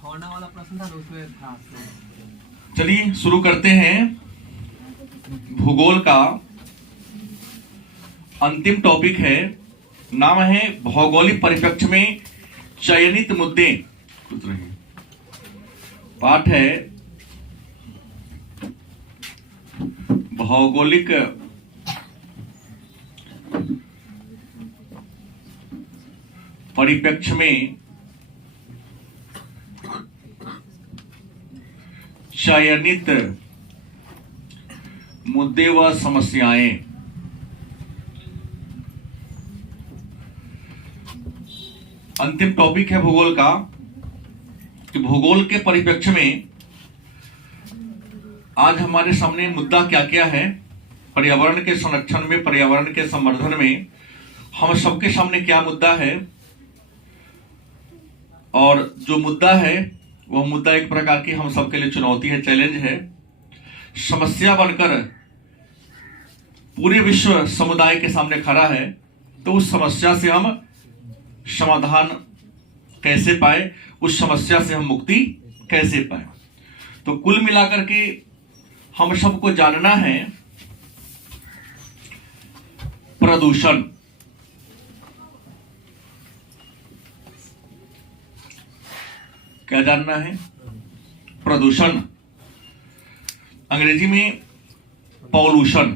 छोड़ना वाला प्रश्न था उसमें था। चलिए शुरू करते हैं। भूगोल का अंतिम टॉपिक है, नाम है भौगोलिक परिप्रेक्ष्य में चयनित मुद्दे। पाठ है भौगोलिक परिप्रेक्ष्य में चयनित मुद्दे व समस्याएं। अंतिम टॉपिक है भूगोल का कि भूगोल के परिप्रेक्ष्य में आज हमारे सामने मुद्दा क्या क्या है। पर्यावरण के संरक्षण में, पर्यावरण के संवर्धन में हम सबके सामने क्या मुद्दा है, और जो मुद्दा है वह मुद्दा एक प्रकार की हम सबके लिए चुनौती है, चैलेंज है, समस्या बनकर पूरे विश्व समुदाय के सामने खड़ा है। तो उस समस्या से हम समाधान कैसे पाए, उस समस्या से हम मुक्ति कैसे पाए। तो कुल मिलाकर के हम सबको जानना है प्रदूषण। क्या जानना है? प्रदूषण, अंग्रेजी में पॉल्यूशन।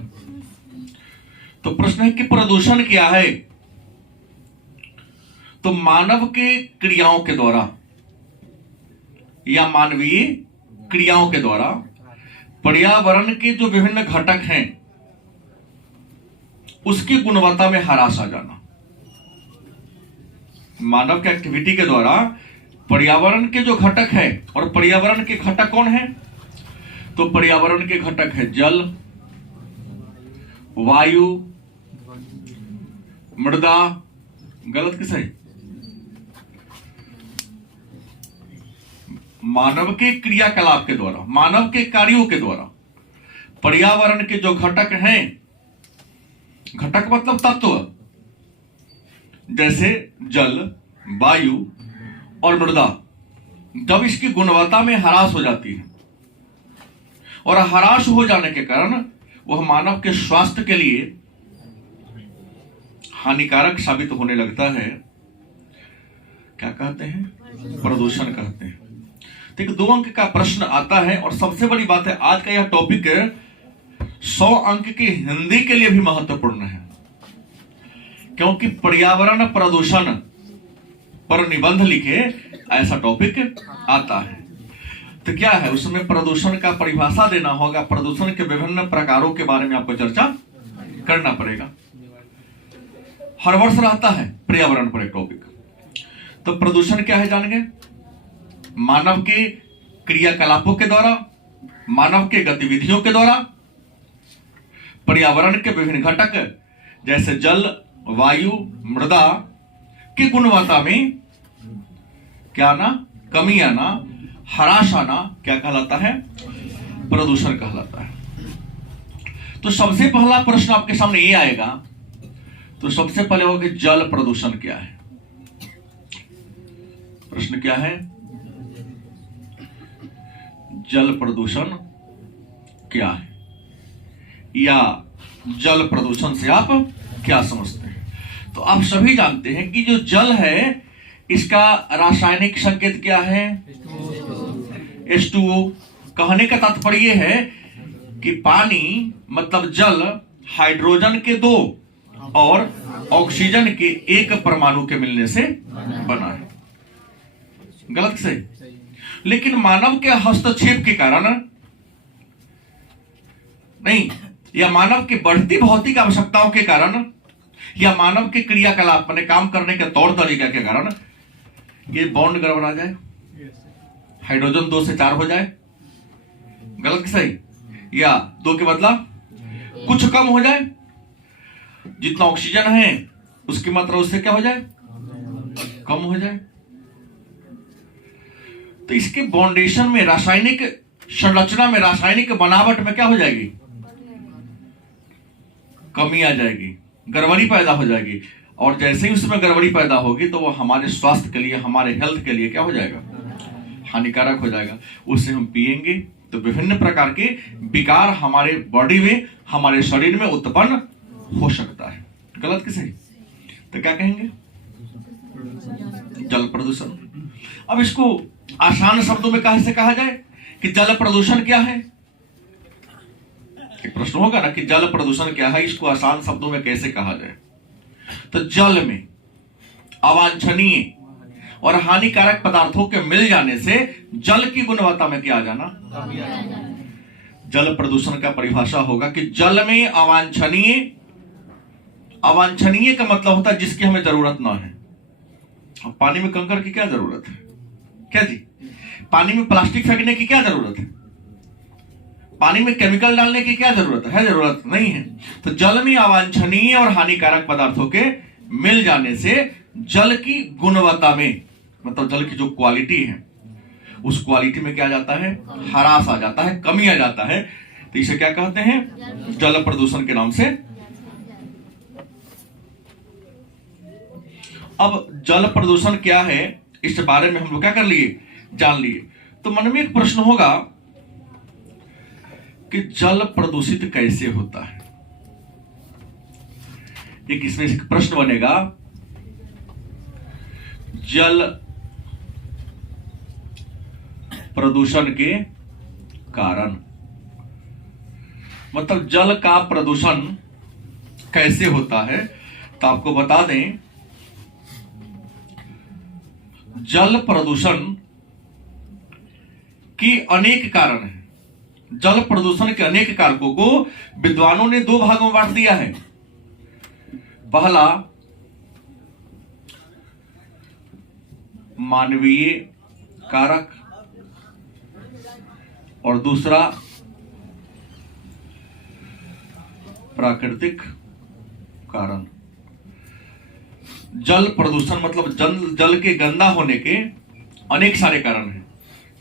तो प्रश्न है कि प्रदूषण क्या है? तो मानव के क्रियाओं के द्वारा या मानवीय क्रियाओं के द्वारा पर्यावरण के जो विभिन्न घटक हैं उसकी गुणवत्ता में ह्रास आ जाना। मानव के एक्टिविटी के द्वारा पर्यावरण के जो घटक है, और पर्यावरण के घटक कौन है? तो पर्यावरण के घटक है जल, वायु, मृदा। गलत किस है? मानव के क्रियाकलाप के द्वारा, मानव के कार्यों के द्वारा पर्यावरण के जो घटक हैं, घटक मतलब तत्व, जैसे जल, वायु और मृदा, जब इसकी गुणवत्ता में ह्रास हो जाती है और ह्रास हो जाने के कारण वह मानव के स्वास्थ्य के लिए हानिकारक साबित होने लगता है, क्या कहते हैं? प्रदूषण कहते हैं। तो एक 2 अंक का प्रश्न आता है, और सबसे बड़ी बात है आज का यह टॉपिक 100 अंक की हिंदी के लिए भी महत्वपूर्ण है, क्योंकि पर्यावरण प्रदूषण पर निबंध लिखे ऐसा टॉपिक आता है। तो क्या है उसमें? प्रदूषण का परिभाषा देना होगा, प्रदूषण के विभिन्न प्रकारों के बारे में आपको चर्चा करना पड़ेगा। हर वर्ष रहता है पर्यावरण पर एक टॉपिक। तो प्रदूषण क्या है जानेंगे? मानव के क्रियाकलापों के द्वारा, मानव के गतिविधियों के द्वारा पर्यावरण के विभिन्न घटक जैसे जल, वायु, मृदा की गुणवत्ता में क्या आना? कमी आना, ह्रास आना, क्या कहलाता है? प्रदूषण कहलाता है। तो सबसे पहला प्रश्न आपके सामने ये आएगा, तो सबसे पहले होगा कि जल प्रदूषण क्या है? प्रश्न क्या है? जल प्रदूषण क्या है, या जल प्रदूषण से आप क्या समझते हैं? तो आप सभी जानते हैं कि जो जल है इसका रासायनिक संकेत क्या है? H2O। कहने का तात्पर्य है कि पानी मतलब जल हाइड्रोजन के 2 और ऑक्सीजन के 1 परमाणु के मिलने से बना है। गलत से? लेकिन मानव के हस्तक्षेप के कारण नहीं, या मानव की बढ़ती भौतिक आवश्यकताओं के कारण, या मानव के क्रियाकलाप मैंने काम करने के तौर तरीका के कारण ये बॉन्ड गड़बड़ा जाए, हाइड्रोजन 2 से 4 हो जाए। गलत कि सही? या 2 के बदला कुछ कम हो जाए, जितना ऑक्सीजन है उसकी मात्रा उससे क्या हो जाए? कम हो जाए। तो इसके बॉन्डेशन में, रासायनिक संरचना में, रासायनिक बनावट में क्या हो जाएगी? कमी आ जाएगी, गड़बड़ी पैदा हो जाएगी। और जैसे ही उसमें गड़बड़ी पैदा होगी तो वो हमारे स्वास्थ्य के लिए, हमारे हेल्थ के लिए क्या हो जाएगा? हानिकारक हो जाएगा। उसे हम पिएंगे तो विभिन्न प्रकार के विकार हमारे बॉडी में, हमारे शरीर में उत्पन्न हो सकता है। गलत कि सही? तो क्या कहेंगे? जल प्रदूषण। अब इसको आसान शब्दों में कैसे कहा जाए कि जल प्रदूषण क्या है? एक प्रश्न होगा ना कि जल प्रदूषण क्या है, इसको आसान शब्दों में कैसे कहा जाए? तो जल में अवांछनीय और हानिकारक पदार्थों के मिल जाने से जल की गुणवत्ता में क्या आ जाना? जल प्रदूषण का परिभाषा होगा कि जल में अवांछनीय, अवांछनीय का मतलब होता है जिसकी हमें जरूरत ना है। पानी में कंकड़ की क्या जरूरत है? क्या जी? पानी में प्लास्टिक फेंकने की क्या जरूरत है? पानी में केमिकल डालने की क्या जरूरत है? जरूरत नहीं है। तो जल में अवांछनीय और हानिकारक पदार्थों के मिल जाने से जल की गुणवत्ता में, मतलब जल की जो क्वालिटी है उस क्वालिटी में क्या जाता है? ह्रास आ जाता है, कमी आ जाता है। तो इसे क्या कहते हैं? जल प्रदूषण के नाम से। अब जल प्रदूषण क्या है, इस बारे में हम लोग क्या कर लिए? जान लिए। तो मन में एक प्रश्न होगा कि जल प्रदूषित कैसे होता है? एक इसमें एक प्रश्न बनेगा, जल प्रदूषण के कारण, मतलब जल का प्रदूषण कैसे होता है? तो आपको बता दें, जल प्रदूषण की अनेक कारण हैं। जल प्रदूषण के अनेक कारकों को विद्वानों ने दो भागों में बांट दिया है। पहला मानवीय कारक और दूसरा प्राकृतिक कारण। जल प्रदूषण मतलब जल के गंदा होने के अनेक सारे कारण हैं,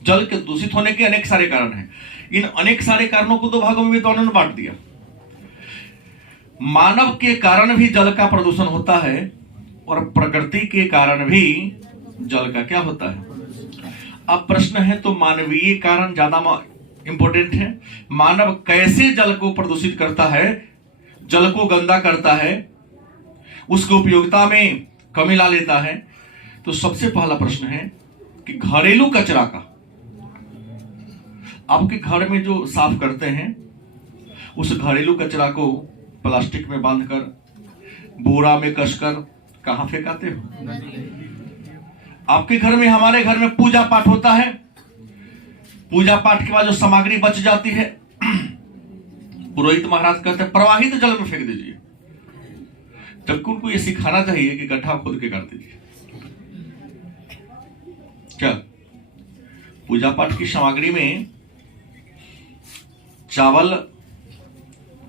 जल के दूषित होने के अनेक सारे कारण हैं। इन अनेक सारे कारणों को दो भागों में विद्वानों ने बांट दिया। मानव के कारण भी जल का प्रदूषण होता है और प्रकृति के कारण भी जल का क्या होता है? अब प्रश्न है, तो मानवीय कारण ज्यादा इंपॉर्टेंट है। मानव कैसे जल को प्रदूषित करता है, जल को गंदा करता है, उसकी उपयोगिता में कमी ला लेता है? तो सबसे पहला प्रश्न है कि घरेलू कचरा का, आपके घर में जो साफ करते हैं उस घरेलू कचरा को प्लास्टिक में बांधकर, बोरा में कसकर कहां फेंकाते हो? आपके घर में, हमारे घर में पूजा पाठ होता है, पूजा पाठ के बाद जो सामग्री बच जाती है पुरोहित महाराज कहते हैं प्रवाहित जल में फेंक दीजिए। जबकि उनको ये सिखाना चाहिए कि गड्ढा खोद के कर दीजिए। क्या पूजा पाठ की सामग्री में चावल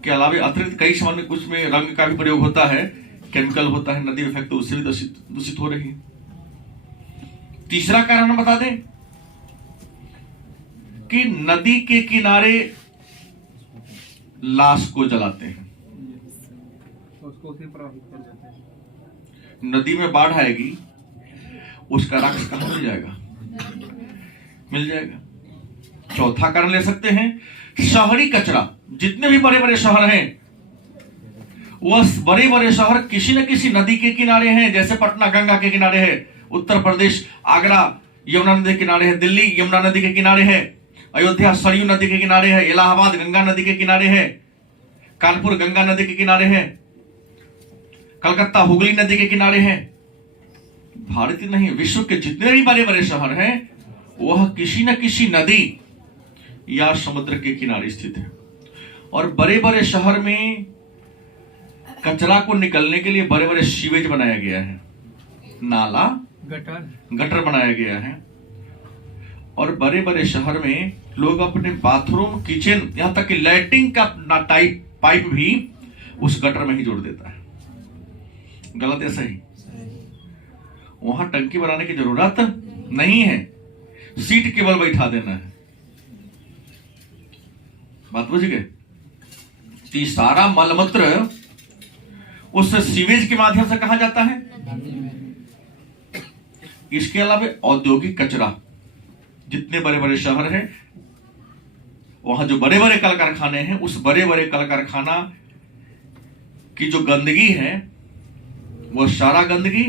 के अलावा अतिरिक्त कई सामान, कुछ में रंग का भी प्रयोग होता है, केमिकल होता है, नदी में फेंक तो उससे भी दूषित हो रही है। तीसरा कारण हम बता दें कि नदी के किनारे लाश को जलाते हैं, उसको फिर प्रभावित कर देते हैं। नदी में बाढ़ आएगी, उसका राख कहां मिल जाएगा? मिल जाएगा। चौथा कारण ले सकते हैं शहरी कचरा। जितने भी बड़े बड़े शहर हैं, वह बड़े बड़े शहर किसी न किसी नदी के किनारे हैं। जैसे पटना गंगा के किनारे है, उत्तर प्रदेश आगरा यमुना नदी के किनारे है, दिल्ली यमुना नदी के किनारे है, अयोध्या सरयू नदी के किनारे है, इलाहाबाद गंगा नदी के किनारे है, कानपुर गंगा नदी के किनारे है, कलकत्ता हुगली नदी के किनारे है। भारत ही नहीं, विश्व के जितने भी बड़े बड़े शहर हैं वह किसी न किसी नदी या समुद्र के किनारे स्थित है। और बड़े बड़े शहर में कचरा को निकलने के लिए बड़े बड़े सीवेज बनाया गया है, नाला गटर बनाया गया है। और बड़े बड़े शहर में लोग अपने बाथरूम, किचन, यहां तक कि लैट्रिन का पाइप भी उस गटर में ही जोड़ देता है। गलत है सही? वहां टंकी बनाने की जरूरत नहीं है, सीट केवल बैठा देना है। बात बुझ गए? तो सारा मलमूत्र उस सीवेज के माध्यम से कहा जाता है। इसके अलावा औद्योगिक कचरा, जितने बड़े बड़े शहर हैं वहां जो बड़े बड़े कल कारखाने हैं, उस बड़े बड़े कल कारखाना की जो गंदगी है वो सारा गंदगी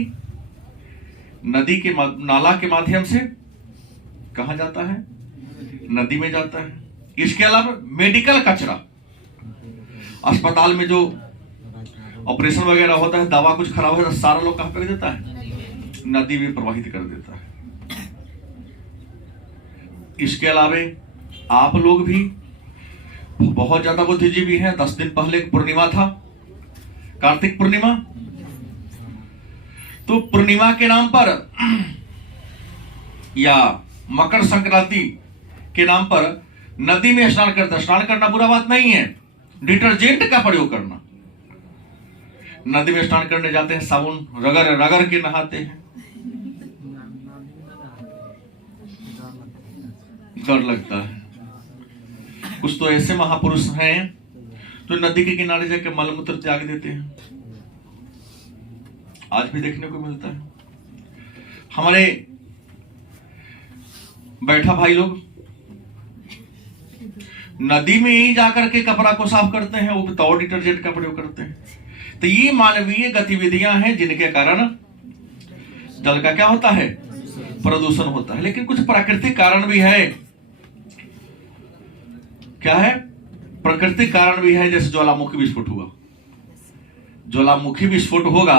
नदी के नाला के माध्यम से कहां जाता है? नदी में जाता है। इसके अलावा मेडिकल कचरा, अस्पताल में जो ऑपरेशन वगैरह होता है, दवा कुछ खराब होता है, सारा लोग कहां कर देता है? नदी में प्रवाहित कर देता है। इसके अलावा आप लोग भी बहुत ज्यादा बुद्धिजीवी हैं। 10 दिन पहले पूर्णिमा था, कार्तिक पूर्णिमा। तो पूर्णिमा के नाम पर या मकर संक्रांति के नाम पर नदी में स्नान करता। स्नान करना बुरा बात नहीं है, डिटर्जेंट का प्रयोग करना। नदी में स्नान करने जाते हैं, साबुन रगड़ रगड़ के नहाते हैं, डर लगता है। कुछ तो ऐसे महापुरुष हैं जो नदी के किनारे जाकर मलमूत्र त्याग देते हैं, आज भी देखने को मिलता है। हमारे बैठा भाई लोग नदी में ही जाकर के कपड़ा को साफ करते हैं, वो भी तो डिटर्जेंट का प्रयोग करते हैं। तो ये मानवीय गतिविधियां हैं जिनके कारण जल का क्या होता है? प्रदूषण होता है। लेकिन कुछ प्राकृतिक कारण भी है। क्या है? प्राकृतिक कारण भी है। जैसे ज्वालामुखी विस्फोट हुआ, ज्वालामुखी विस्फोट होगा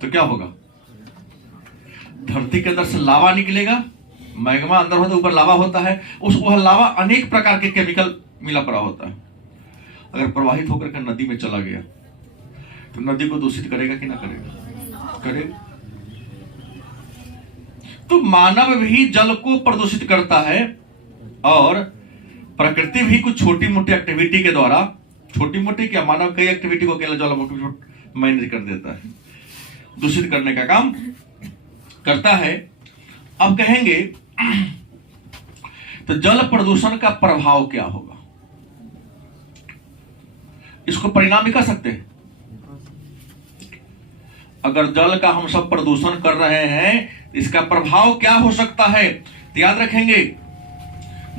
तो क्या होगा? धरती के अंदर से लावा निकलेगा, मैग्मा अंदर होता है, ऊपर लावा होता है। वह लावा अनेक प्रकार के केमिकल मिला पड़ा होता है। अगर प्रवाहित होकर के नदी में चला गया तो नदी को दूषित करेगा कि ना करेगा? करेगा। तो मानव भी जल को प्रदूषित करता है और प्रकृति भी कुछ छोटी मोटी एक्टिविटी के द्वारा, छोटी मोटी क्या, मानव कई एक्टिविटी को अकेला ज्वालामुखी मैनेज कर देता है, दूषित करने का काम करता है। अब कहेंगे तो जल प्रदूषण का प्रभाव क्या होगा? इसको परिणाम भी कर सकते हैं। अगर जल का हम सब प्रदूषण कर रहे हैं, इसका प्रभाव क्या हो सकता है? तो याद रखेंगे,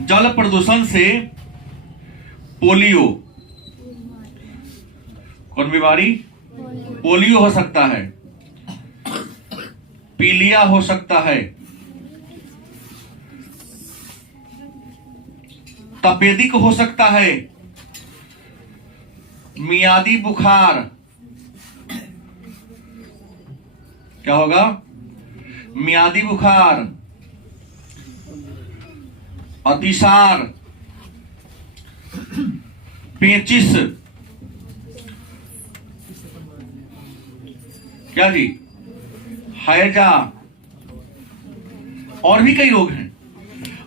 जल प्रदूषण से पोलियो, कौन बीमारी? पोलियो हो सकता है, पीलिया हो सकता है, तपेदिक हो सकता है, मियादी बुखार, क्या होगा? मियादी बुखार, अतिसार, पेचिस, क्या जी, हैजा, और भी कई रोग हैं।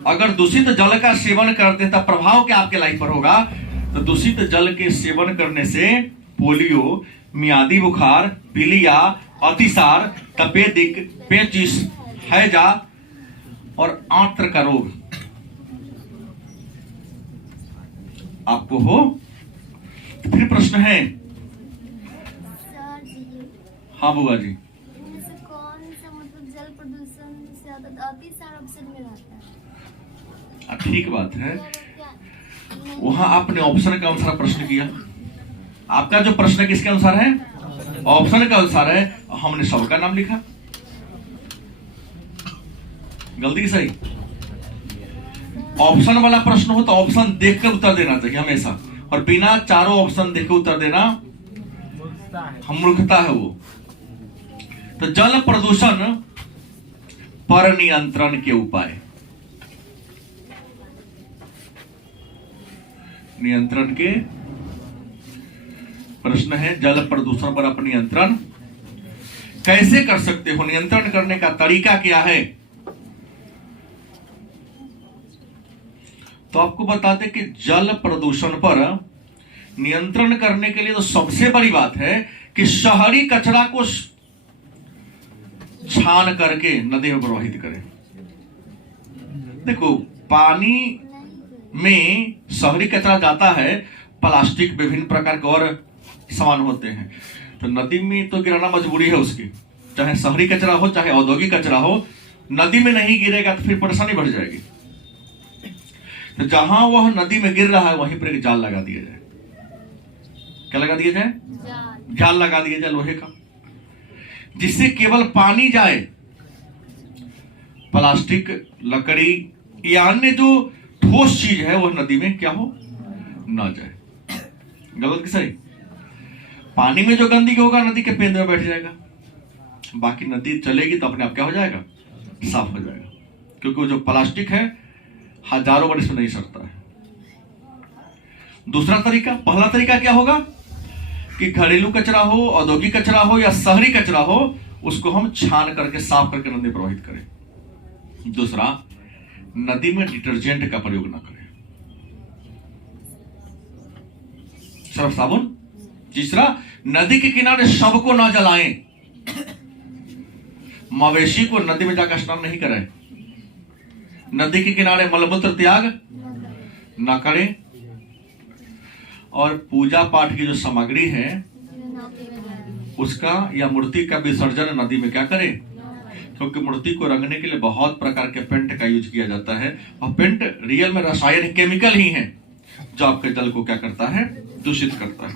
अगर दूषित जल का सेवन करते हैं तब प्रभाव क्या आपके लाइफ पर होगा? तो दूषित जल के सेवन करने से पोलियो, मियादी बुखार, पीलिया, अतिसार, तपेदिक, पेचिस, हैजा और आंत्र का रोग आपको हो। तो फिर प्रश्न है, हाँ बुआ जी, कौन सा मतलब जल प्रदूषण से ज्यादा अतिसार ऑप्शन में रहता है? ठीक बात है। वहां आपने ऑप्शन के अनुसार प्रश्न किया। आपका जो प्रश्न किसके अनुसार है? ऑप्शन के अनुसार है। हमने सबका नाम लिखा, गलती सही। ऑप्शन वाला प्रश्न हो तो ऑप्शन देखकर उत्तर देना चाहिए हमेशा, और बिना चारों ऑप्शन देख के उत्तर देना हम मूर्खता है वो। तो जल प्रदूषण पर नियंत्रण के उपाय, नियंत्रण के प्रश्न है। जल प्रदूषण पर अपनी नियंत्रण कैसे कर सकते हो? नियंत्रण करने का तरीका क्या है? तो आपको बताते कि जल प्रदूषण पर नियंत्रण करने के लिए तो सबसे बड़ी बात है कि शहरी कचरा को छान करके नदी में प्रवाहित करें। देखो, पानी में शहरी कचरा जाता है, प्लास्टिक, विभिन्न प्रकार के और सामान होते हैं, तो नदी में तो गिराना मजबूरी है उसकी। चाहे शहरी कचरा हो चाहे औद्योगिक कचरा हो, नदी में नहीं गिरेगा तो फिर परेशानी बढ़ जाएगी। तो जहां वह नदी में गिर रहा है वहीं पर एक जाल लगा दिया जाए। क्या लगा दिया जाए? जाल लगा दिया जाए लोहे का, जिससे केवल पानी जाए, प्लास्टिक, लकड़ी या अन्य जो ठोस चीज है वह नदी में क्या हो ना जाए। गलत कि सही? पानी में जो गंदगी होगा नदी के पेंद में बैठ जाएगा, बाकी नदी चलेगी तो अपने आप क्या हो जाएगा? साफ हो जाएगा, क्योंकि वो जो प्लास्टिक है हजारों वर्ष में नहीं सड़ता है। दूसरा तरीका, पहला तरीका क्या होगा कि घरेलू कचरा हो, औद्योगिक कचरा हो या शहरी कचरा हो, उसको हम छान करके साफ करके नदी में प्रवाहित करें। दूसरा, नदी में डिटर्जेंट का प्रयोग ना करें, सर्फ साबुन। तीसरा, नदी के किनारे शव को ना जलाएं, मवेशी को नदी में जाकर स्नान नहीं कराएं, नदी के किनारे मलमूत्र त्याग ना करें, और पूजा पाठ की जो सामग्री है उसका या मूर्ति का विसर्जन नदी में क्या करें, क्योंकि मूर्ति को रंगने के लिए बहुत प्रकार के पेंट का यूज किया जाता है, और पेंट रियल में रासायनिक केमिकल ही है जो आपके जल को क्या करता है? दूषित करता है।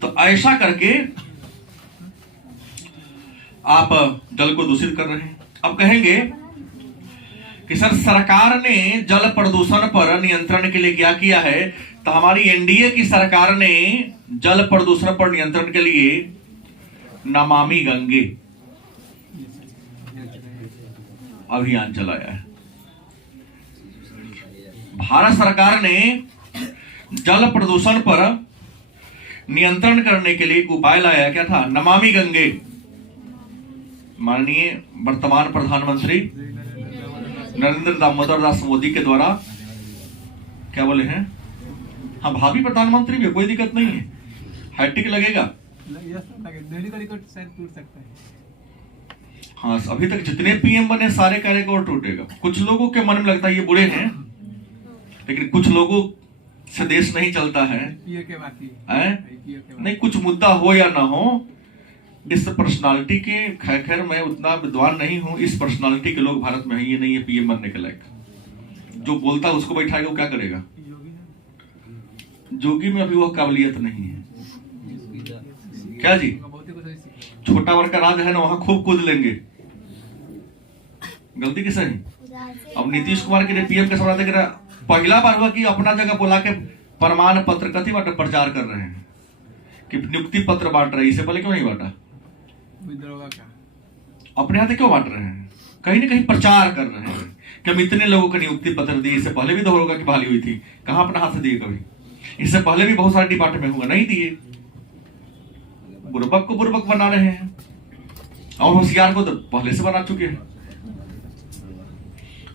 तो ऐसा करके आप जल को दूषित कर रहे हैं। अब कहेंगे कि सर सरकार ने जल प्रदूषण पर नियंत्रण के लिए क्या किया है? तो हमारी एनडीए की सरकार ने जल प्रदूषण पर नियंत्रण के लिए नमामि गंगे अभियान चलाया है। भारत सरकार ने जल प्रदूषण पर नियंत्रण करने के लिए एक उपाय लाया। क्या था? नमामि गंगे। माननीय वर्तमान प्रधानमंत्री नरेंद्र दामोदर दास मोदी के द्वारा क्या बोले हैं? हाँ, भावी प्रधानमंत्री भी, कोई दिक्कत नहीं है, हैट्रिक लगेगा। हाँ, अभी तक जितने पीएम बने सारे का रिकॉर्ड टूटेगा। कुछ लोगों के मन में लगता है ये बुरे हैं, लेकिन कुछ लोगों से देश नहीं चलता है। नहीं, कुछ मुद्दा हो या ना हो, इस पर्सनालिटी के, खैर मैं उतना विद्वान नहीं हूं, इस पर्सनालिटी के लोग भारत में है, ये नहीं है पीएम बनने के लायक। जो बोलता है उसको बैठाएगा, वो क्या करेगा? जोगी में अभी वह काबिलियत नहीं है। क्या जी? छोटा वर्ग का राज है ना, वहां खूब कूद लेंगे। गलती किसे है? अब नीतीश कुमार के लिए पीएम के सवाल देख रहा, पहला बार हुआ कि अपना जगह बुला के प्रमाण पत्र कथी बांट प्रचार कर रहे हैं कि नियुक्ति पत्र बांट रहे। इससे पहले क्यों नहीं बांटा? अपने हाथ क्यों बांट रहे हैं? कहीं ना कहीं प्रचार कर रहे हैं कि हम इतने लोगों को नियुक्ति पत्र दिए। इससे पहले भी दरोगा की बहाली हुई थी, कहां अपना हाथ से दिए? कभी इससे पहले भी बहुत सारे डिपार्टमेंट हुआ, नहीं दिए। बुर्बक को बुर्बक बना रहे हैं, और होशियार को तो पहले से बना चुके हैं।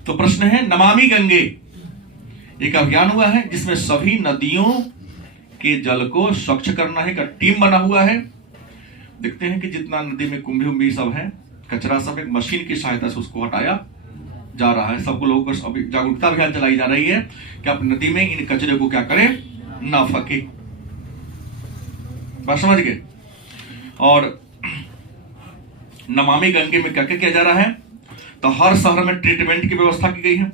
तो प्रश्न है, नमामि गंगे एक अभियान हुआ है जिसमें सभी नदियों के जल को स्वच्छ करना है का टीम बना हुआ है। देखते हैं कि जितना नदी में कुंभी उम्भी सब है, कचरा सब, एक मशीन की सहायता से उसको हटाया जा रहा है। सबको लोगों को अभी जागरूकता अभियान चलाई जा रही है कि आप नदी में इन कचरे को क्या करें? ना फके। बात समझ गए? और नमामि गंगे में क्या क्या किया जा रहा है? तो हर शहर में ट्रीटमेंट की व्यवस्था की गई है।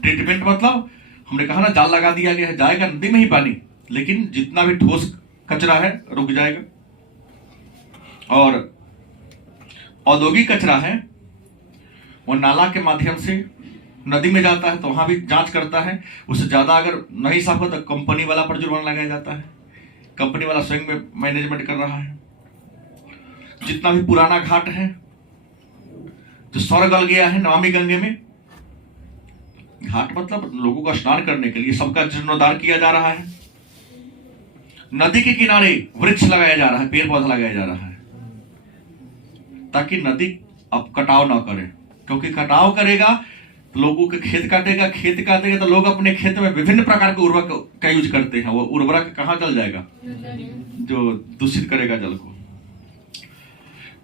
ट्रीटमेंट मतलब हमने कहा ना, जाल लगा दिया गया है, जाएगा नदी में ही पानी, लेकिन जितना भी ठोस कचरा है रुक जाएगा। और औद्योगिक कचरा है वो नाला के माध्यम से नदी में जाता है, तो वहां भी जांच करता है। उससे ज्यादा अगर नहीं साफ हो तो कंपनी वाला पर जुर्माना लगाया जाता है। कंपनी वाला स्वयं में मैनेजमेंट कर रहा है। जितना भी पुराना घाट है जो सड़ गल गया है नमामि गंगे में, घाट मतलब लोगों का स्नान करने के लिए, सबका जीर्णोद्धार किया जा रहा है। नदी के किनारे वृक्ष लगाया जा रहा है, पेड़ पौधा लगाया जा रहा है, ताकि नदी अब कटाव ना करे। क्योंकि कटाव करेगा तो लोगों के खेत काटेगा, खेत काटेगा तो लोग अपने खेत में विभिन्न प्रकार के उर्वरक का यूज करते हैं। वो उर्वरक कहां चल जाएगा? जो दूषित करेगा जल को।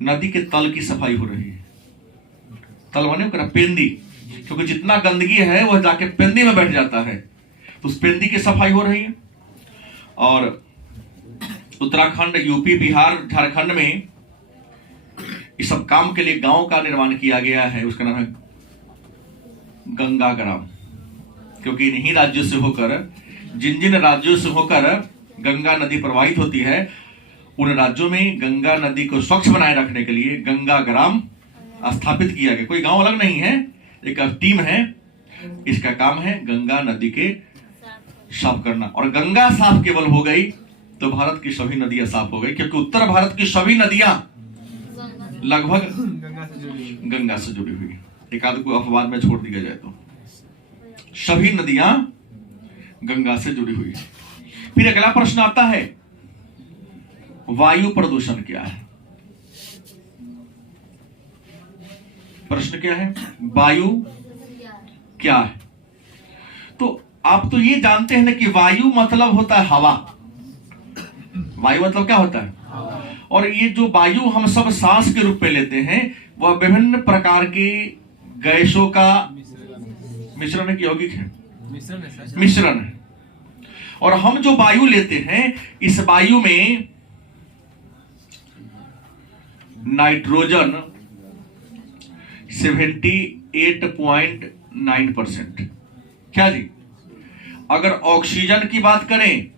नदी के तल की सफाई हो रही है। तल माने पेंदी, क्योंकि जितना गंदगी है वह जाके पेंदी में बैठ जाता है, तो उस पेंदी की सफाई हो रही है। और उत्तराखंड, यूपी, बिहार, झारखंड में इस सब काम के लिए गांव का निर्माण किया गया है, उसका नाम है गंगा ग्राम। क्योंकि इन्हीं राज्यों से होकर, जिन जिन राज्यों से होकर गंगा नदी प्रवाहित होती है, उन राज्यों में गंगा नदी को स्वच्छ बनाए रखने के लिए गंगा ग्राम स्थापित किया गया। कोई गांव अलग नहीं है, एक टीम है, इसका काम है गंगा नदी के साफ करना। और गंगा साफ केवल हो गई तो भारत की सभी नदियां साफ हो गई, क्योंकि उत्तर भारत की सभी नदियां लगभग गंगा से जुड़ी हुई। एक आध को अखबार में छोड़ दिया जाए तो सभी नदियां गंगा से जुड़ी हुई। फिर अगला प्रश्न आता है, वायु प्रदूषण क्या है? प्रश्न क्या है? वायु क्या है? तो आप तो ये जानते हैं ना कि वायु मतलब होता है हवा। वायु मतलब क्या होता है? और ये जो वायु हम सब सांस के रूप में लेते हैं, वह विभिन्न प्रकार के गैसों का मिश्रण है कि यौगिक है? मिश्रण है। और हम जो वायु लेते हैं, इस वायु में नाइट्रोजन 78.9%। क्या जी? अगर ऑक्सीजन की बात करें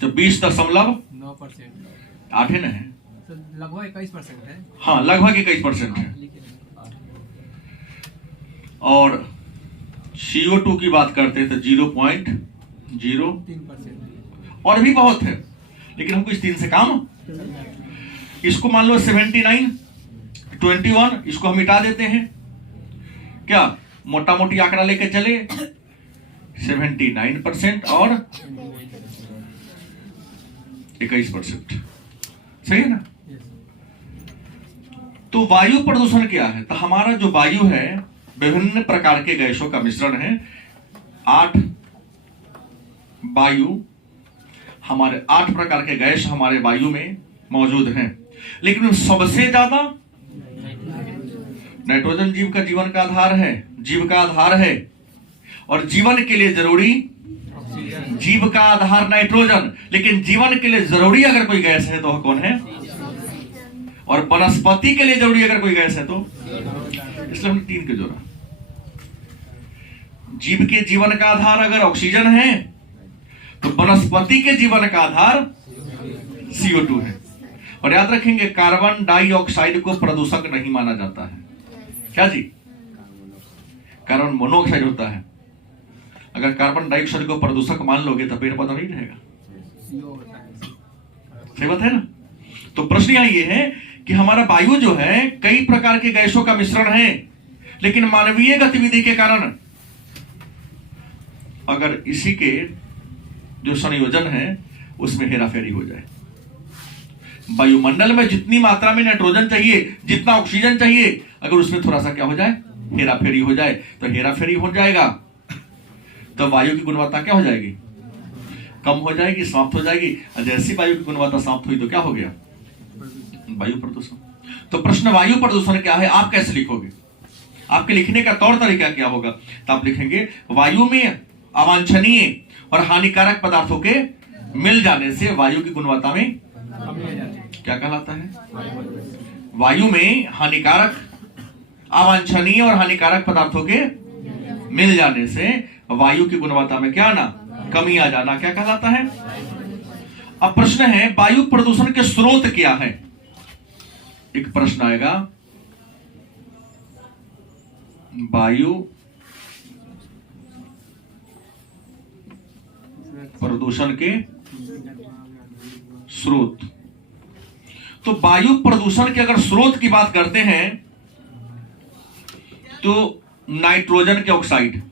तो 20.9%, 8 है ना, है लगभग 21% है। हाँ, लगभग 21% है। और CO2 की बात करते हैं तो 0.03%। और भी बहुत है, लेकिन हमको इस 3 से काम। इसको मान लो 79, 21, इसको हम मिटा देते हैं। क्या मोटा मोटी आंकड़ा लेके चले? 79% और 21%। सही है ना? तो वायु प्रदूषण क्या है? तो हमारा जो वायु है विभिन्न प्रकार के गैसों का मिश्रण है। 8 वायु हमारे 8 प्रकार के गैस हमारे वायु में मौजूद हैं, लेकिन सबसे ज्यादा नाइट्रोजन जीव का जीवन का आधार है, जीव का आधार है। और जीवन के लिए जरूरी जीव का आधार नाइट्रोजन, लेकिन जीवन के लिए जरूरी अगर कोई गैस है तो वह कौन है? और वनस्पति के लिए जरूरी अगर कोई गैस है तो, इसलिए हमने 3 के जोड़ा। जीव के जीवन का आधार अगर ऑक्सीजन है तो वनस्पति के जीवन का आधार CO2 है। और याद रखेंगे, कार्बन डाइऑक्साइड को प्रदूषक नहीं माना जाता है। क्या जी? कार्बन मोनोऑक्साइड होता है। अगर कार्बन डाइऑक्साइड को प्रदूषक मान लोगे तो पेड़ पौधा नहीं रहेगा। सही बात है ना? तो प्रश्न यहाँ ये है कि हमारा वायु जो है कई प्रकार के गैसों का मिश्रण है, लेकिन मानवीय गतिविधि के कारण अगर इसी के जो संयोजन है उसमें हेराफेरी हो जाए, वायुमंडल में जितनी मात्रा में नाइट्रोजन चाहिए, जितना ऑक्सीजन चाहिए, अगर उसमें थोड़ा सा क्या हो जाए? हेराफेरी हो जाए, तो हेराफेरी हो जाएगा तो वायु की गुणवत्ता क्या हो जाएगी? कम हो जाएगी, समाप्त हो जाएगी। और जैसी वायु की गुणवत्ता समाप्त हुई तो क्या हो गया? वायु प्रदूषण। तो प्रश्न वायु प्रदूषण क्या है, आप कैसे लिखोगे? आपके लिखने का तौर तरीका क्या होगा? तो आप लिखेंगे, वायु में अवांछनीय और हानिकारक पदार्थों के मिल जाने से वायु की गुणवत्ता में क्या कहलाता है? वायु में हानिकारक, अवांछनीय और हानिकारक पदार्थों के मिल जाने से वायु की गुणवत्ता में क्या आना? कमी आ जाना, क्या कहलाता है? अब प्रश्न है, वायु प्रदूषण के स्रोत क्या है? एक प्रश्न आएगा, वायु प्रदूषण के स्रोत। तो वायु प्रदूषण के अगर स्रोत की बात करते हैं तो नाइट्रोजन के ऑक्साइड।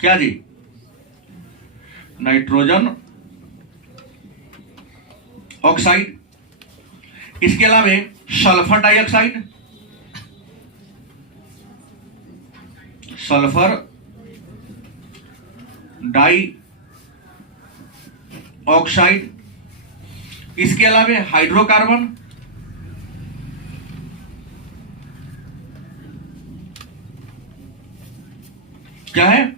क्या जी? Nitrogen oxide. इसके अलावा sulphur dioxide, sulphur di oxide. इसके अलावा हाइड्रोकार्बन, क्या है?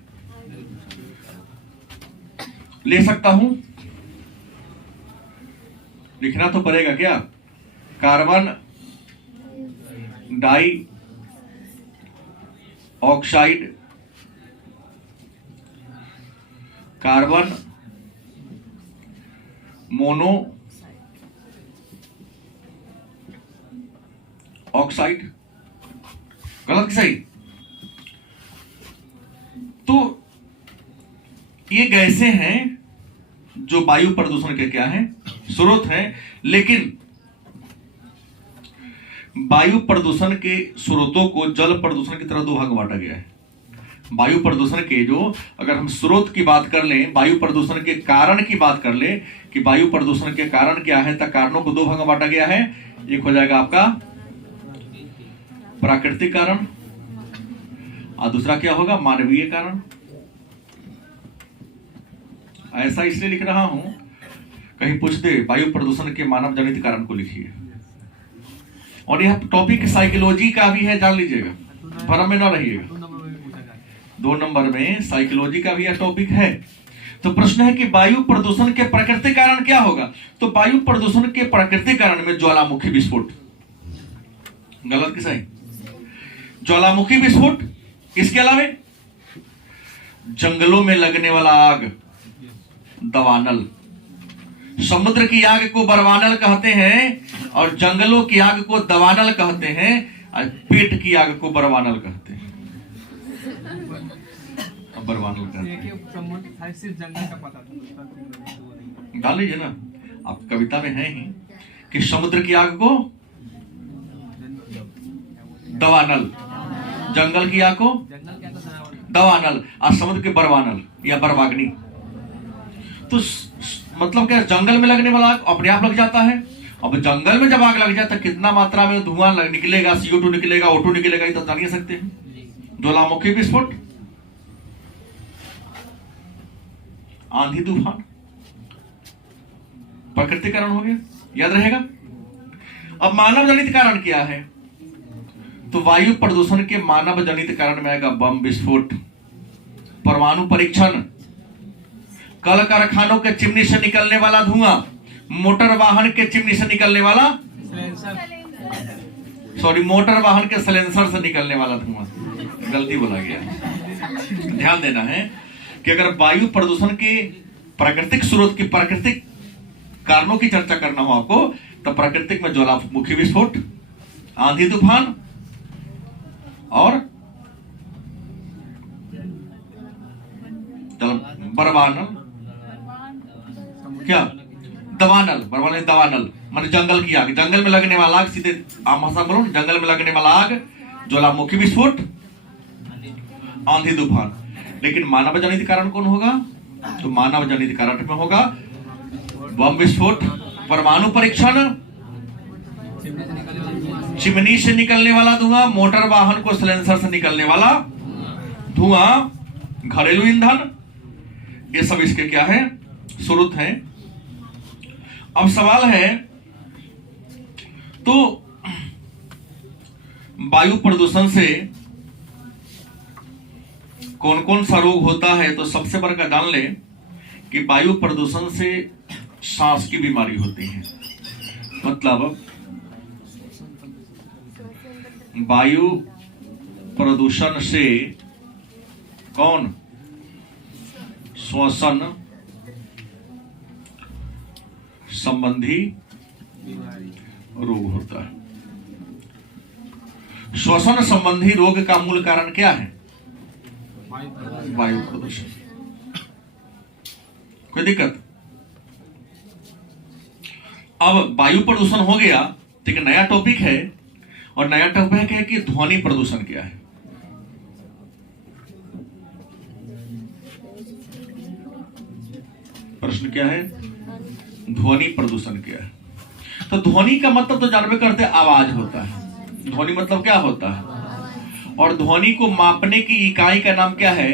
ले सकता हूं लिखना तो पड़ेगा क्या? Carbon di oxide, carbon mono oxide. गलत कि सही? तो ये गैसें हैं जो वायु प्रदूषण के क्या हैं? स्रोत हैं। लेकिन वायु प्रदूषण के स्रोतों को जल प्रदूषण की तरह दो भाग बांटा गया है। वायु प्रदूषण के जो, अगर हम स्रोत की बात कर लें, वायु प्रदूषण के कारण की बात कर लें कि वायु प्रदूषण के कारण क्या है, तो कारणों को दो भाग में बांटा गया है। एक हो जाएगा आपका प्राकृतिक कारण और दूसरा क्या होगा? मानवीय कारण। ऐसा इसलिए लिख रहा हूं, कहीं पूछ दे वायु प्रदूषण के मानव जनित कारण को लिखिए। और यह टॉपिक साइकोलॉजी का भी है, जान लीजिएगा, भ्रम में न रहिएगा। 2 नंबर में साइकोलॉजी का भी यह टॉपिक है। तो प्रश्न है कि वायु प्रदूषण के प्राकृतिक कारण क्या होगा? तो वायु प्रदूषण के प्राकृतिक कारण में ज्वालामुखी विस्फोट। गलत कि सही? ज्वालामुखी विस्फोट। इसके अलावा जंगलों में लगने वाला आग, दवानल। समुद्र की आग को बरवानल कहते हैं और जंगलों की आग को दवानल कहते हैं और पेट की आग को बरवानल कहते हैं। बरवानल कहते हैं। सिर्फ जंगल का पता था। डाल लीजिए ना, आप कविता में है ही कि समुद्र की आग को दवानल, जंगल की आग को दवानल और समुद्र के बरवानल या बरवाग्नि। तो मतलब क्या? जंगल में लगने वाला आग अपने आप लग जाता है। अब जंगल में जब आग लग जाए तो कितना मात्रा में धुआं निकलेगा, CO2 निकलेगा, O2 निकलेगा, ये तो जान ही सकते हैं। ज्वालामुखी विस्फोट, आंधी तूफान, प्राकृतिक कारण हो गया, याद रहेगा। अब मानव जनित कारण क्या है? तो वायु प्रदूषण के मानव जनित कारण में आएगा बम विस्फोट, परमाणु परीक्षण, कल कारखानों के चिमनी से निकलने वाला धुआं, मोटर वाहन के चिमनी से निकलने वाला, मोटर वाहन के सिलेंसर से निकलने वाला धुआं। गलती बोला गया। ध्यान देना है कि अगर वायु प्रदूषण के प्राकृतिक स्रोत की, प्राकृतिक कारणों की चर्चा करना हो आपको, तो प्राकृतिक में ज्वालामुखी विस्फोट, आंधी तूफान और बरवानल, क्या? दवानल। बरवानल दवानल माने जंगल की आग, जंगल में लगने वाला आग। सीधे आम भाषा बोलो, जंगल में लगने वाला आग, ज्वालामुखी विस्फोट, आंधी तूफान। लेकिन मानव जनित कारण कौन होगा? तो मानव जनित कारण में होगा बम विस्फोट, परमाणु परीक्षण, चिमनी से निकलने वाला धुआं, मोटर वाहन को सिलेंसर से निकलने वाला धुआं, घरेलू ईंधन, ये सब इसके क्या है? स्रोत हैं। अब सवाल है, तो वायु प्रदूषण से कौन कौन सा रोग होता है? तो सबसे बड़ा का जान ले कि वायु प्रदूषण से सांस की बीमारी होती है। मतलब वायु प्रदूषण से कौन? श्वसन संबंधी रोग होता है। श्वसन संबंधी रोग का मूल कारण क्या है? वायु प्रदूषण। कोई दिक्कत? अब वायु प्रदूषण हो गया, तो एक नया टॉपिक है, और नया टॉपिक है कि ध्वनि प्रदूषण क्या है। प्रश्न क्या है? ध्वनि प्रदूषण क्या है? तो ध्वनि का मतलब तो जानबे करते आवाज होता है। ध्वनि मतलब क्या होता है? और ध्वनि को मापने की इकाई का नाम क्या है?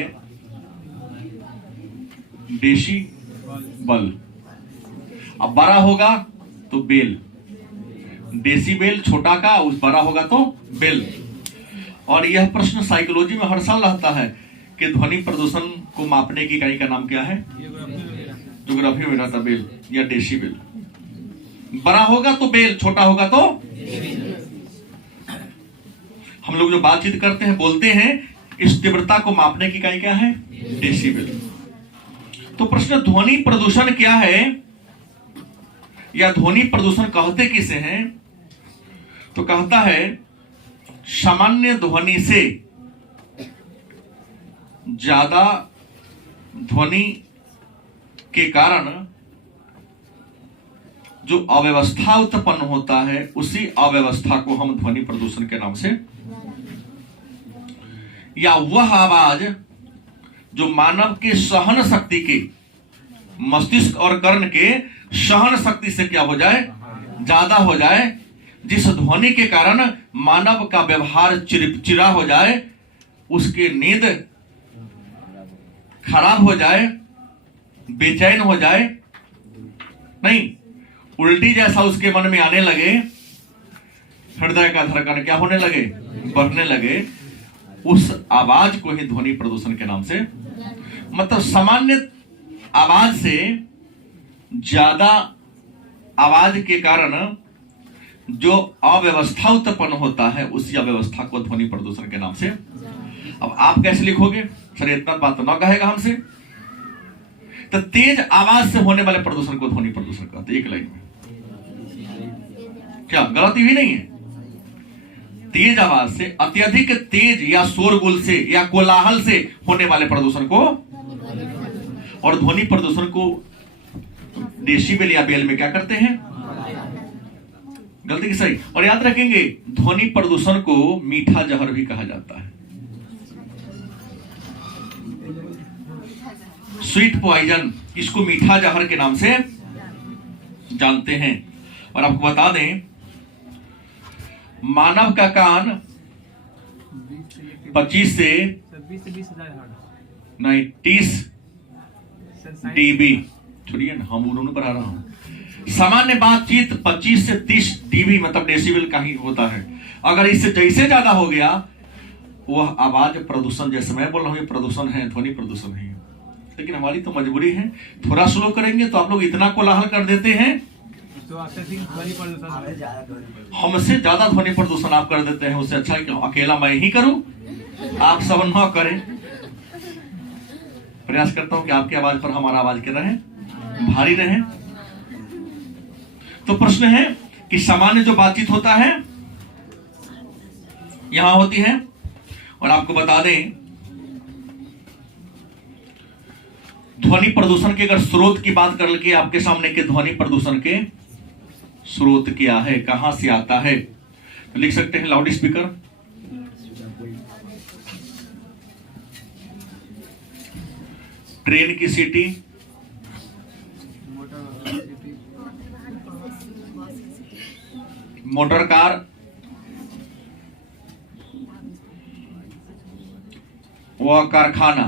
डेसीबल। अब बड़ा होगा तो बेल, डेसीबेल छोटा का, उस बड़ा होगा तो बेल। और यह प्रश्न साइकोलॉजी में हर साल रहता है कि ध्वनि प्रदूषण को मापने की इकाई का नाम क्या है? ज्योग्राफी में रहता बेल या डेसीबेल। बड़ा होगा तो बेल, छोटा होगा तो हम लोग जो बातचीत करते हैं, बोलते हैं, इस तीव्रता को मापने की इकाई क्या है? डेसिबल। तो प्रश्न ध्वनि प्रदूषण क्या है, या ध्वनि प्रदूषण कहते किसे हैं? तो कहता है सामान्य ध्वनि से ज्यादा ध्वनि के कारण जो अव्यवस्था उत्पन्न होता है, उसी अव्यवस्था को हम ध्वनि प्रदूषण के नाम से, या वह आवाज जो मानव के सहन शक्ति के, मस्तिष्क और कर्ण के सहन शक्ति से क्या हो जाए? ज्यादा हो जाए, जिस ध्वनि के कारण मानव का व्यवहार चिड़चिड़ा हो जाए, उसकी नींद खराब हो जाए, बेचैन हो जाए, नहीं, उल्टी जैसा उसके मन में आने लगे, हृदय का धड़कन क्या होने लगे? बढ़ने लगे, उस आवाज को ही ध्वनि प्रदूषण के नाम से, मतलब सामान्य आवाज से ज्यादा आवाज के कारण जो अव्यवस्था उत्पन्न होता है, उसी अव्यवस्था को ध्वनि प्रदूषण के नाम से। अब आप कैसे लिखोगे? सर इतना बात तो ना कहेगा हमसे। तो तेज आवाज से होने वाले प्रदूषण को ध्वनि प्रदूषण कहते हैं, एक लाइन में। क्या गलती भी नहीं है? तेज आवाज से, अत्यधिक तेज या शोरगुल से या कोलाहल से होने वाले प्रदूषण को, और ध्वनि प्रदूषण को डेसिबल या बेल में क्या करते हैं? गलती की सही। और याद रखेंगे, ध्वनि प्रदूषण को मीठा जहर भी कहा जाता है, स्वीट पॉइजन, इसको मीठा जहर के नाम से जानते हैं। और आपको बता दें, मानव का कान 25 से 30 डीबी, छोड़िए ना, हम उन्होंने बढ़ा रहा हूं। सामान्य बातचीत 25 से 30 डीबी मतलब डेसिबल का ही होता है। अगर इससे जैसे ज्यादा हो गया, वह आवाज प्रदूषण, जैसे मैं बोल रहा हूं, ये प्रदूषण है, ध्वनि प्रदूषण है। लेकिन हमारी तो मजबूरी है, थोड़ा स्लो करेंगे तो आप लोग इतना कोलाहल कर देते हैं, तो हमसे ज्यादा ध्वनि प्रदूषण आप कर देते हैं। उससे अच्छा है कि अकेला मैं ही करूं, आप सब न करें। प्रयास करता हूं कि आपकी आवाज पर हमारा आवाज क्या रहे, भारी रहे। तो प्रश्न है कि सामान्य जो बातचीत होता है यहां होती है। और आपको बता दें, ध्वनि प्रदूषण के अगर स्रोत की बात कर ले आपके सामने के ध्वनि प्रदूषण के स्रोत क्या है, कहां से आता है, तो लिख सकते हैं लाउड स्पीकर, ट्रेन की सीटी, मोटर कार, वह कारखाना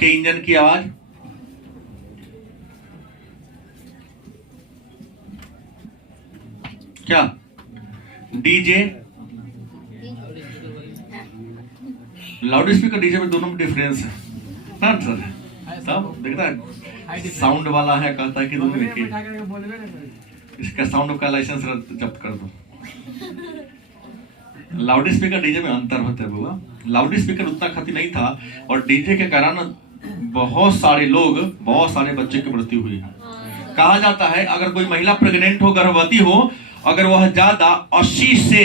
के इंजन की आवाज, क्या डीजे, लाउड स्पीकर डीजे में दोनों में डिफरेंस है ना सर? तब देखता है साउंड वाला है, कहता है कि दोनों एक ही, इसका साउंड का लाइसेंस जब्त कर दो। लाउड स्पीकर डीजे में अंतर होता है बुआ। लाउड स्पीकर उतना खती नहीं था, और डीजे के कारण बहुत सारे लोग, बहुत सारे बच्चे की मृत्यु हुई है। कहा जाता है अगर कोई महिला प्रेग्नेंट हो, गर्भवती हो, अगर वह ज्यादा 80 से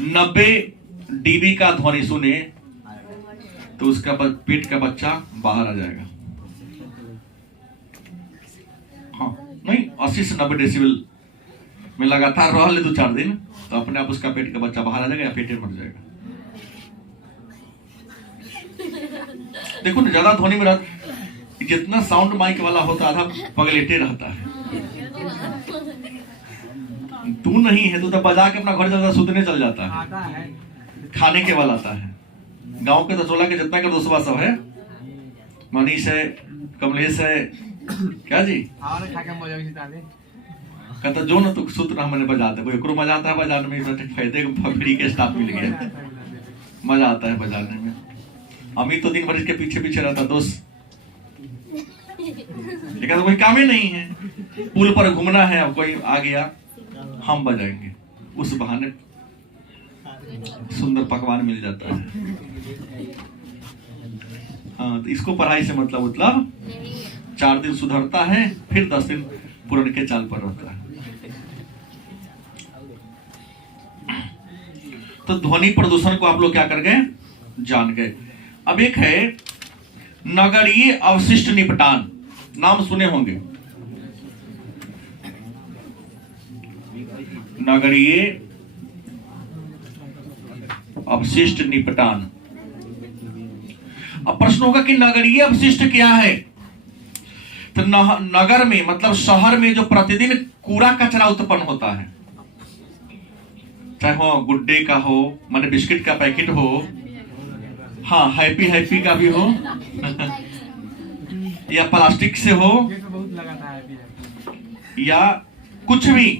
90 डीबी का ध्वनि सुने तो उसका पेट का बच्चा बाहर आ जाएगा। हाँ, नहीं, 80 से 90 डेसिबल में लगातार रह ले 2-4 दिन, तो अपने आप उसका पेट का बच्चा बाहर आ जाएगा या पेट में मर जाएगा। देखो ना, ज्यादा ध्वनि में रहता, जितना साउंड माइक वाला होता आधा पगलेटे रहता है। तू नहीं है, तू तो बजा के अपना घर ज्यादा सुतने चल जाता है, खाने के वाला आता है। गांव के 10-16 के जितना कर दोस्तों सब है, मनीष है, कमलेश है, क्या जी, कहता जो ना तू सुत रहा, मैंने बजाते कोई एकरो मजा आता है बजाने में, फायदे फ्री के स्टाफ मिल गया, मजा आता है बजाने में। अमित तो दिन भर इसके पीछे पीछे रहता, दोस्त ये कहते कोई काम ही नहीं है, पुल पर घूमना है, अब कोई आ गया हम बजाएंगे, उस बहाने सुंदर पकवान मिल जाता है। हाँ, तो इसको पढ़ाई से मतलब 4 दिन सुधरता है, फिर 10 दिन पुराने के चाल पर रहता है। तो ध्वनि प्रदूषण को आप लोग क्या कर गए, जान गए। अब एक है नगरीय अवशिष्ट निपटान, नाम सुने होंगे। नगरीय अवशिष्ट निपटान। अब प्रश्न होगा कि नगरीय अवशिष्ट क्या है? तो नगर में मतलब शहर में जो प्रतिदिन कूड़ा कचरा उत्पन्न होता है, चाहे वो गुड्डे का हो, माने बिस्किट का पैकेट हो, हाँ हैप्पी हैप्पी का भी हो या प्लास्टिक से हो, या कुछ भी,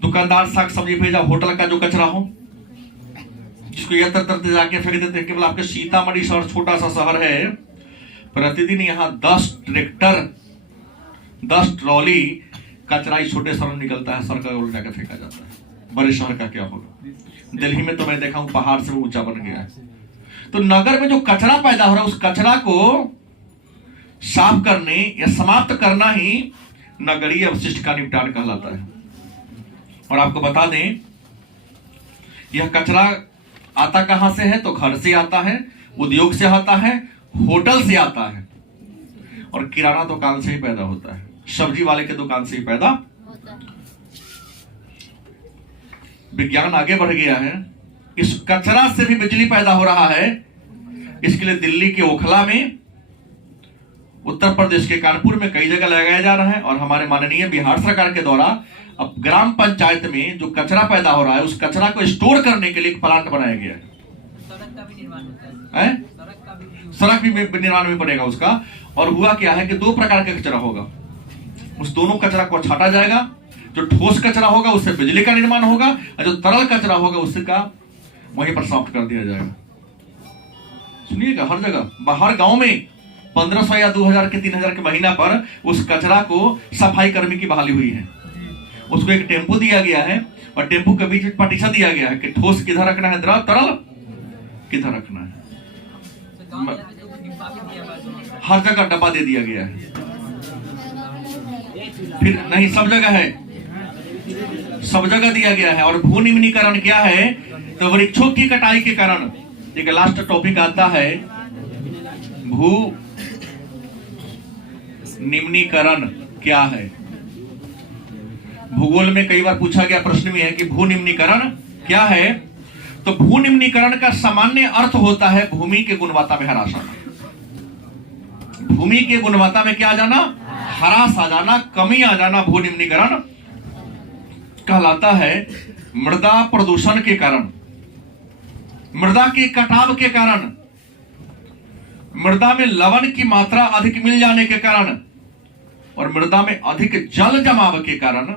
दुकानदार साग सब्जी भेजा, होटल का जो कचरा हो, जिसको यत्र तत्र जाके फेंक देते हैं। केवल आपके सीतामढ़ी शहर छोटा सा शहर है, प्रतिदिन यहाँ 10 ट्रैक्टर 10 ट्रॉली कचरा इस छोटे शहर में निकलता है, सड़क पर जाकर फेंका जाता है। बड़े शहर का क्या होगा? दिल्ली में तो मैं देखा हूं पहाड़ से ऊंचा बन गया है। तो नगर में जो कचरा पैदा हो रहा है, उस कचरा को साफ करने या समाप्त करना ही नगरीय अवशिष्ट का निपटान कहलाता है। और आपको बता दें, यह कचरा आता कहां से है? तो घर से आता है, उद्योग से आता है, होटल से आता है, और किराना दुकान से ही पैदा होता है, सब्जी वाले के दुकान से ही पैदा होता है। विज्ञान आगे बढ़ गया है, इस कचरा से भी बिजली पैदा हो रहा है। इसके लिए दिल्ली के ओखला में, उत्तर प्रदेश के कानपुर में कई जगह लगाया जा रहा है। और हमारे माननीय बिहार सरकार के द्वारा अब ग्राम पंचायत में जो कचरा पैदा हो रहा है, उस कचरा को स्टोर करने के लिए एक प्लांट बनाया गया है। सड़क का भी निर्माण होता है, सड़क भी निर्माण में पड़ेगा उसका। और हुआ क्या है कि 2 प्रकार का कचरा होगा, उस दोनों कचरा को छाटा जाएगा। जो ठोस कचरा होगा उससे बिजली का निर्माण होगा, और जो तरल कचरा होगा उसका वहीं पर समाप्त कर दिया जाएगा। सुनिएगा, हर जगह, बाहर गांव में 1500 या 2000 के 3000 के महीना पर उस कचरा को सफाई कर्मी की बहाली हुई है। उसको एक टेम्पो दिया गया है, और टेम्पो के बीच में पार्टीशन दिया गया है कि ठोस किधर रखना है, द्रव तरल किधर रखना है। हर जगह डब्बा दे दिया गया है। फिर नहीं, सब जगह है, सब जगह दिया गया है। और भू निम्नीकरण क्या है? तो वृक्षों की कटाई के कारण, एक लास्ट टॉपिक आता है, भू निम्नीकरण क्या है। भूगोल में कई बार पूछा गया प्रश्न में है कि भू निम्नीकरण क्या है। तो भू निम्नीकरण का सामान्य अर्थ होता है भूमि के गुणवत्ता में ह्रास आना। भूमि के गुणवत्ता में क्या आ जाना? ह्रास आ जाना, कमी आ जाना, भू निम्नीकरण कहलाता है। मृदा प्रदूषण के कारण, मृदा के कटाव के कारण, मृदा में लवण की मात्रा अधिक मिल जाने के कारण, और मृदा में अधिक जल जमाव के कारण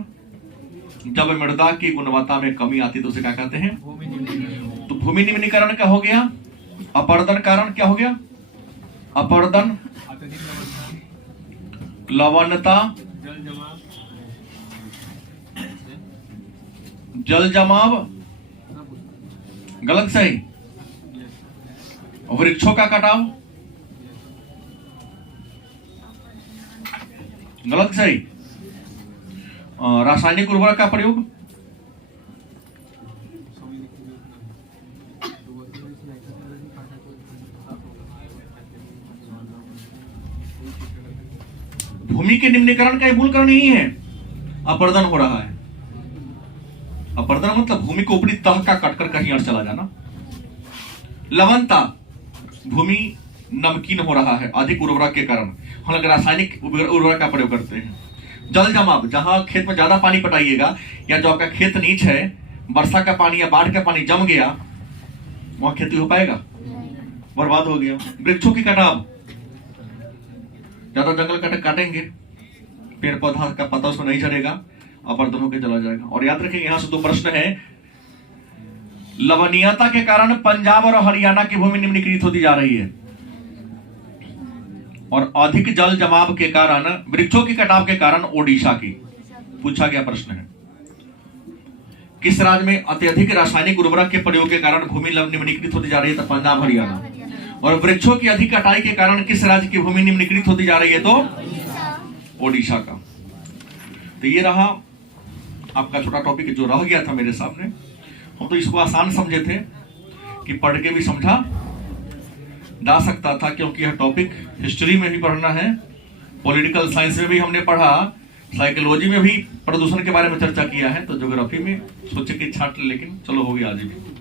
जब मृदा की गुणवत्ता में कमी आती तो उसे क्या कहते हैं? तो भूमि निम्नीकरण क्या हो गया? अपर्दन कारण क्या हो गया? अपर्दन, लवणता, जल जमाव, गलत सही, वृक्षों का कटाव, गलत सही, रासायनिक उर्वरक का प्रयोग, भूमि के निम्नीकरण का मूल कारण यही है, अपर्दन हो रहा है। अपर्दन मतलब भूमि को ऊपरी तह का कटकर कहीं और चला जाना। लवणता, भूमि नमकीन हो रहा है अधिक उर्वरक के कारण, हम लोग रासायनिक उर्वरक का प्रयोग करते हैं। जल जमाव, जहां खेत में ज्यादा पानी पटाइएगा या जो आपका खेत नीच है, वर्षा का पानी या बाढ़ का पानी जम गया, वहां खेती हो पाएगा? बर्बाद हो गया। वृक्षों की कटाव, ज्यादा जंगल काटेंगे, पेड़ पौधा का पत्ता उसमें नहीं चढ़ेगा, अपर्दन होकर चला जाएगा। और याद रखेंगे, यहां से 2 प्रश्न है। लवणीयता के कारण पंजाब और हरियाणा की भूमि निम्नीकृत होती जा रही है। और अधिक जल जमाव के कारण, वृक्षों के कटाव के कारण ओडिशा की पूछा गया प्रश्न है। किस राज्य में अत्यधिक रासायनिक उर्वरक के प्रयोग के कारण भूमि निम्नलिखित होती जा रही है? तो पंजाब हरियाणा। और वृक्षों की अधिक कटाई के कारण किस राज्य की भूमि निम्नलिखित होती जा रही है? तो ओडिशा का। तो ये रहा आपका छोटा टॉपिक जो रह गया था मेरे सामने। हम तो इसको आसान समझे थे कि पढ़ के भी समझा जा सकता था, क्योंकि यह टॉपिक हिस्ट्री में भी पढ़ना है, पॉलिटिकल साइंस में भी हमने पढ़ा, साइकोलॉजी में भी प्रदूषण के बारे में चर्चा किया है, तो ज्योग्राफी में सोचे कि छाट, लेकिन चलो हो गया आज भी।